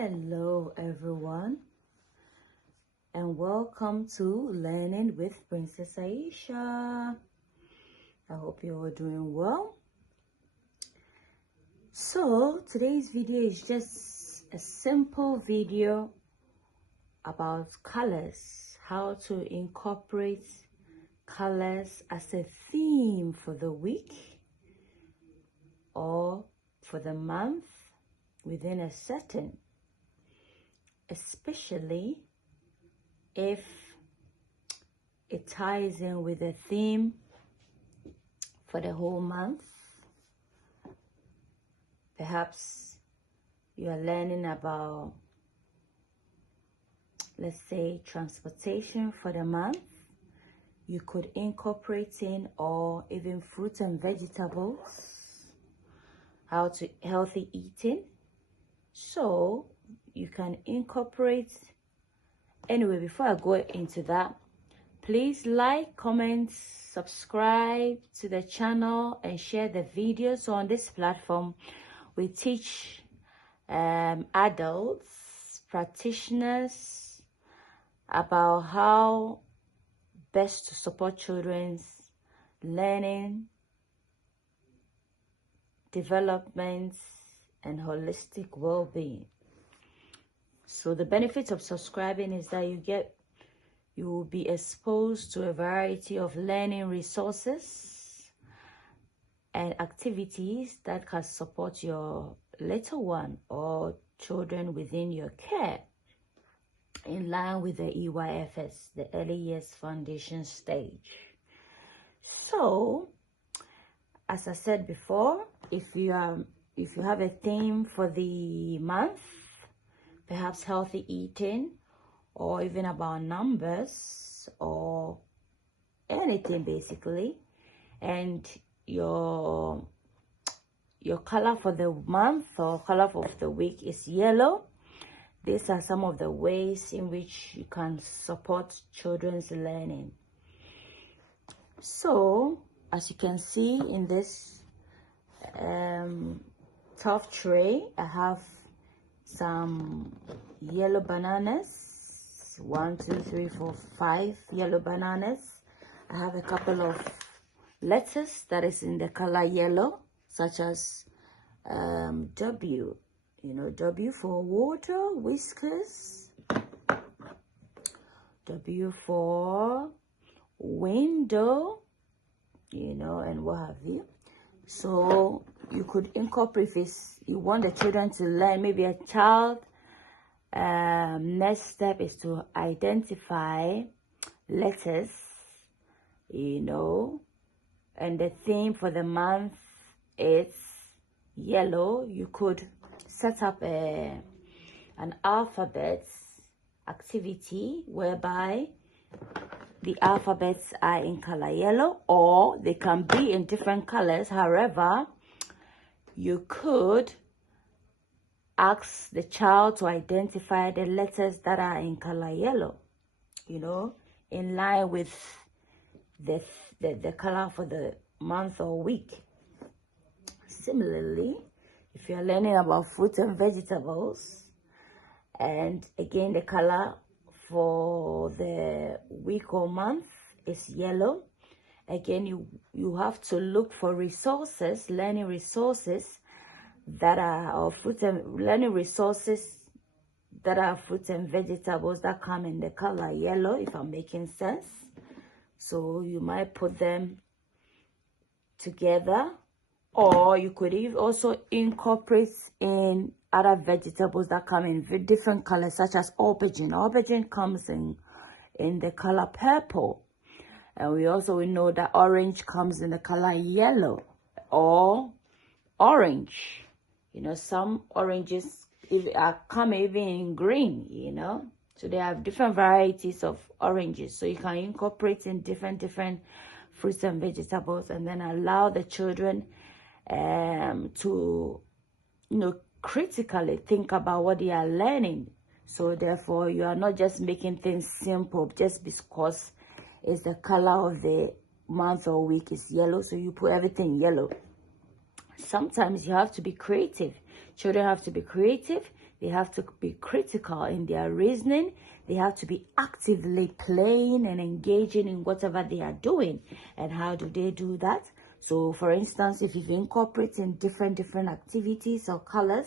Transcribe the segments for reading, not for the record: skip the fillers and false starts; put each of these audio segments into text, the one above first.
Hello everyone, and welcome to Learning with Princess Ayesha. I hope you're all doing well. So today's video is just a simple video about colors, how to incorporate colors as a theme for the week or for the month within a setting, especially if it ties in with a theme for the whole month. Perhaps you are learning about, let's say, transportation for the month. You could incorporate in, or even fruits and vegetables, how to healthy eating. So you can incorporate. Anyway, before I go into that, please like, comment, subscribe to the channel and share the videos. So on this platform, we teach adults, practitioners, about how best to support children's learning, development, and holistic well-being. So the benefits of subscribing is that you will be exposed to a variety of learning resources and activities that can support your little one or children within your care, in line with the EYFS, the Early Years Foundation stage. So, as I said before, if you have a theme for the month, perhaps healthy eating, or even about numbers, or anything basically, and your color for the month or color of the week is yellow, these are some of the ways in which you can support children's learning. So, as you can see in this top tray, I have some yellow bananas. 1, 2, 3, 4, 5 yellow bananas. I have a couple of letters that is in the color yellow, such as W, W for water, whiskers, W for window, and what have you. So you could incorporate, if you want the children to learn, maybe a child, next step is to identify letters, and the theme for the month is yellow. You could set up an alphabet activity whereby the alphabets are in color yellow, or they can be in different colors. However, you could ask the child to identify the letters that are in color yellow, in line with the color for the month or week. Similarly, if you're learning about fruits and vegetables, and again the color for the week or month is yellow, again you have to look for resources, learning resources that are fruits and vegetables that come in the color yellow, if I'm making sense. So you might put them together, or you could also incorporate in other vegetables that come in different colors, such as aubergine. Aubergine comes in the color purple, and we know that orange comes in the color yellow or orange. Some oranges come even in green, so they have different varieties of oranges. So you can incorporate in different fruits and vegetables, and then allow the children to critically think about what they are learning. So therefore, you are not just making things simple just because it's the color of the month or week is yellow, so you put everything yellow. Sometimes you have to be creative. Children have to be creative. They have to be critical in their reasoning. They have to be actively playing and engaging in whatever they are doing. And how do they do that? So, for instance, if you've incorporated different activities or colors,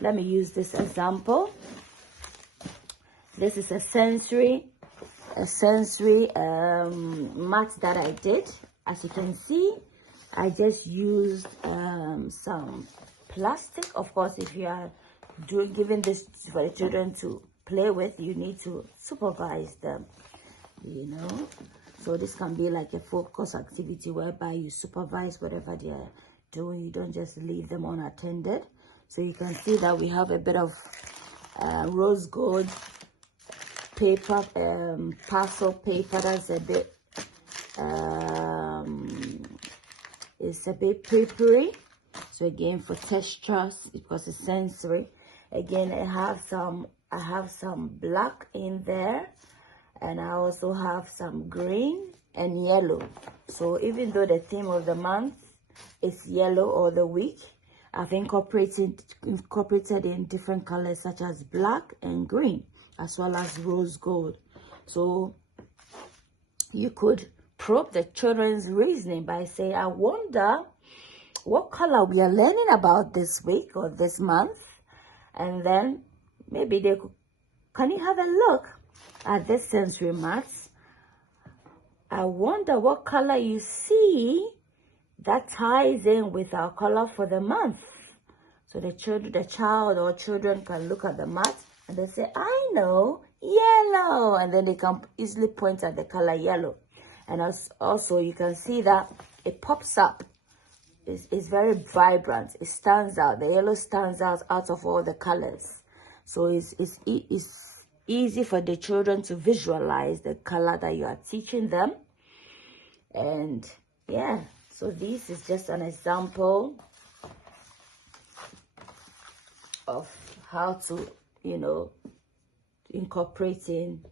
let me use this example. This is a sensory mat that I did. As you can see, I just used some plastic. Of course, if you are giving this for the children to play with, you need to supervise them, you know. So this can be like a focus activity whereby you supervise whatever they are doing. You don't just leave them unattended. So you can see that we have a bit of rose gold paper, parcel paper. That's a bit it's a bit papery. So again, for textures, because it's sensory. Again, I have some black in there, and I also have some green and yellow. So even though the theme of the month is yellow or the week, I've incorporated in different colors such as black and green, as well as rose gold. So you could probe the children's reasoning by saying, I wonder what color we are learning about this week or this month. And then maybe they could, can you have a look at this sensory maths? I wonder what color you see that ties in with our color for the month. So the child or children can look at the mat and they say, I know, yellow. And then they can easily point at the color yellow. And also you can see that it pops up. It's very vibrant. It stands out. The yellow stands out of all the colors. So it's easy for the children to visualize the color that you are teaching them. And yeah, so this is just an example of how to, you know, incorporating,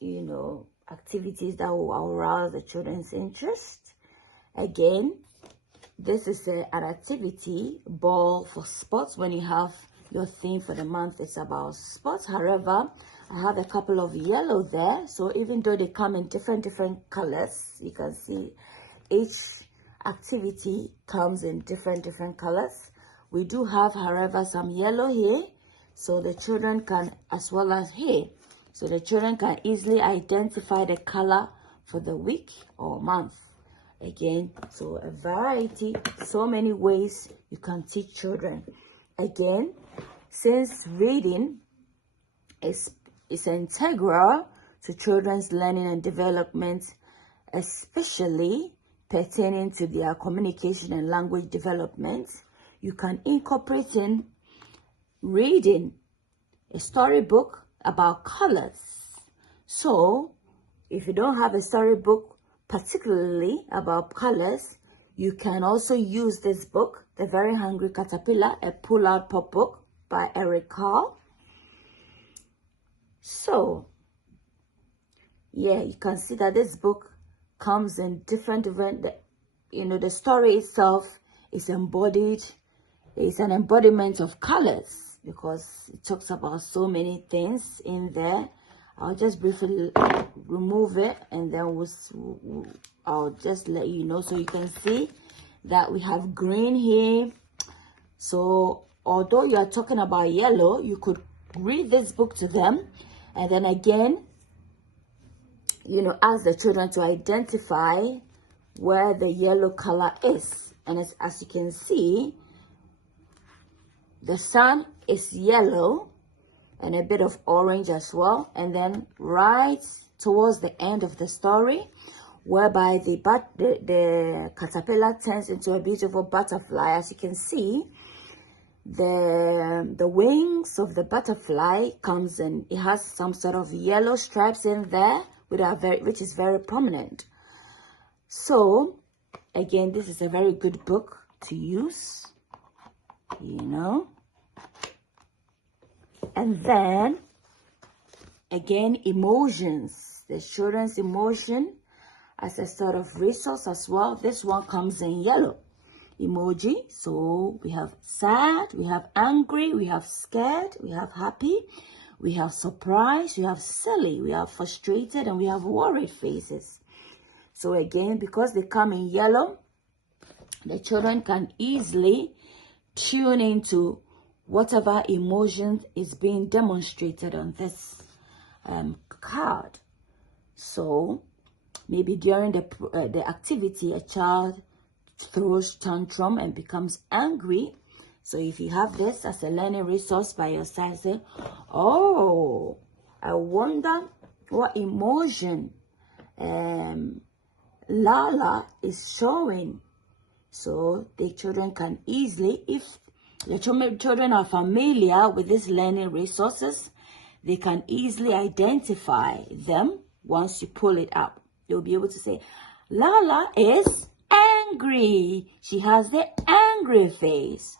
you know, activities that will arouse the children's interest. Again, this is an activity ball for sports. When you have your theme for the month, it's about sports. However, I have a couple of yellow there. So even though they come in different colors, you can see each activity comes in different colors. We do have, however, some yellow here. So the children can, as well as here. So the children can easily identify the color for the week or month. Again, so a variety, so many ways you can teach children. Again, since reading is integral to children's learning and development, especially pertaining to their communication and language development, you can incorporate in reading a storybook about colors. So if you don't have a storybook particularly about colors, you can also use this book, The Very Hungry Caterpillar, a pull-out pop book by Eric Carle. So yeah, you can see that this book comes in different, you know, the story itself is embodied. It's an embodiment of colors because it talks about so many things in there. I'll just briefly remove it and then I'll just let you know. So you can see that we have green here. So although you are talking about yellow, you could read this book to them and then again, you know, ask the children to identify where the yellow color is. And as you can see, the sun is yellow and a bit of orange as well. And then right towards the end of the story, whereby the caterpillar turns into a beautiful butterfly, as you can see, the wings of the butterfly comes in. It has some sort of yellow stripes in there, which is very prominent. So again, this is a very good book to use, you know. And then again, emotions, the children's emotion as a sort of resource as well. This one comes in yellow. emoji. So we have sad, we have angry, we have scared, we have happy, we have surprised, we have silly, we have frustrated, and we have worried faces. So again, because they come in yellow, the children can easily tune into whatever emotion is being demonstrated on this card. So maybe during the activity, a child throws tantrum and becomes angry. So if you have this as a learning resource by your side, say, oh, I wonder what emotion Lala is showing. So the children can easily, if the children are familiar with these learning resources, they can easily identify them once you pull it up. They'll be able to say, Lala is angry. She has the angry face.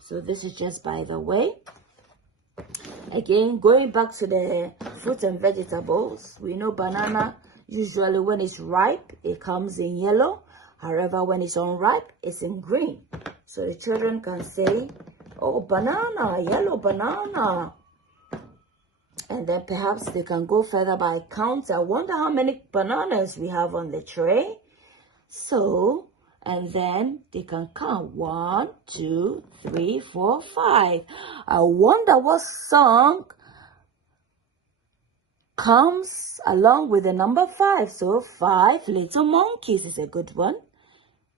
So this is just by the way. Again, going back to the fruits and vegetables, we know banana, usually when it's ripe, it comes in yellow. However, when it's unripe, it's in green. So the children can say, oh, banana, yellow banana. And then perhaps they can go further by count. I wonder how many bananas we have on the tray. So, and then they can count 1, 2, 3, 4, 5. I wonder what song comes along with the number 5. So 5 little monkeys is a good one,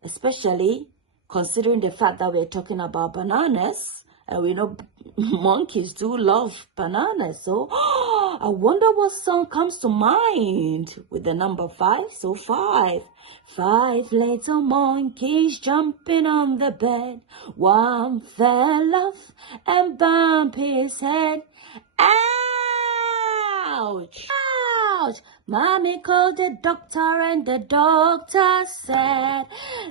especially considering the fact that we're talking about bananas. And we know monkeys do love bananas. So I wonder what song comes to mind with the number 5. So 5. 5 little monkeys jumping on the bed. One fell off and bumped his head. Ouch! Ouch! Mommy called the doctor and the doctor said,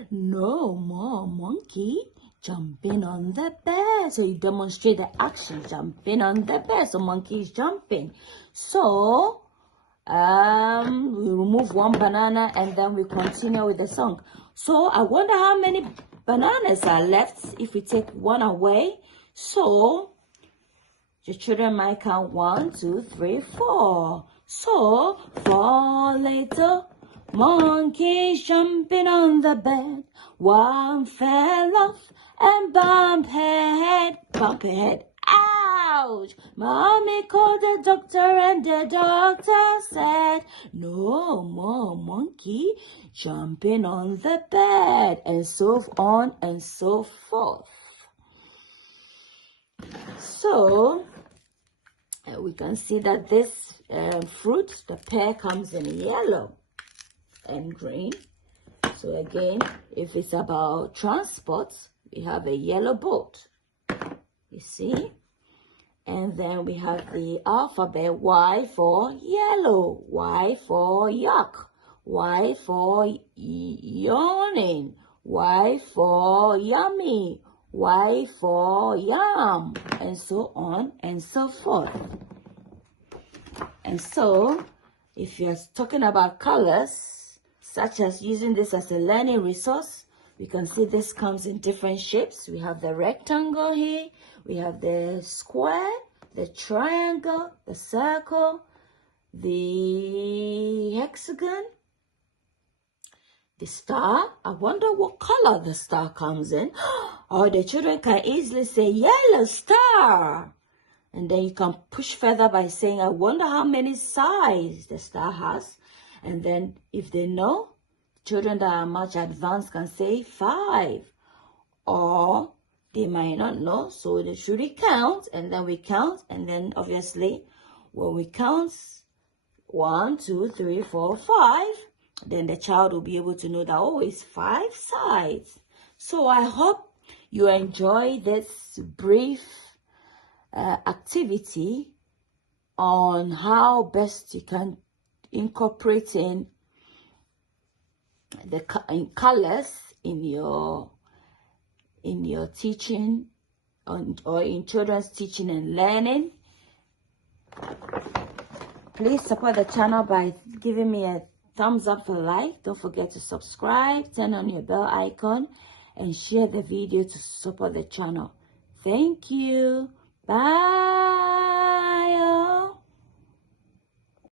no more monkey jumping on the bed. So you demonstrate the action, jumping on the bed. So monkey is jumping. So we remove one banana and then we continue with the song. So I wonder how many bananas are left if we take one away. So the children might count 1, 2, 3, 4. So 4 little monkeys jumping on the bed. One fell off and bumped her head. Bump her head. Ouch! Mommy called the doctor and the doctor said, no more monkey jumping on the bed. And so on and so forth. So we can see that this fruit, the pear, comes in yellow and green. So again, if it's about transport, we have a yellow boat, you see. And then we have the alphabet, Y for yellow, Y for yuck, Y for yawning, Y for yummy, Y for yum, and so on and so forth. And so, if you're talking about colors, such as using this as a learning resource, we can see this comes in different shapes. We have the rectangle here, we have the square, the triangle, the circle, the hexagon, the star. I wonder what color the star comes in. Or the children can easily say yellow star. And then you can push further by saying, I wonder how many sides the star has. And then if they know, children that are much advanced can say 5. Or they might not know, so they should count, and then we count, and then obviously when we count 1, 2, 3, 4, 5, then the child will be able to know that, oh, it's 5 sides. So I hope you enjoy this brief activity on how best you can incorporate in the colors in your teaching or in children's teaching and learning. Please support the channel by giving me a thumbs up for like. Don't forget to subscribe, turn on your bell icon, and share the video to support the channel. Thank you. Bye.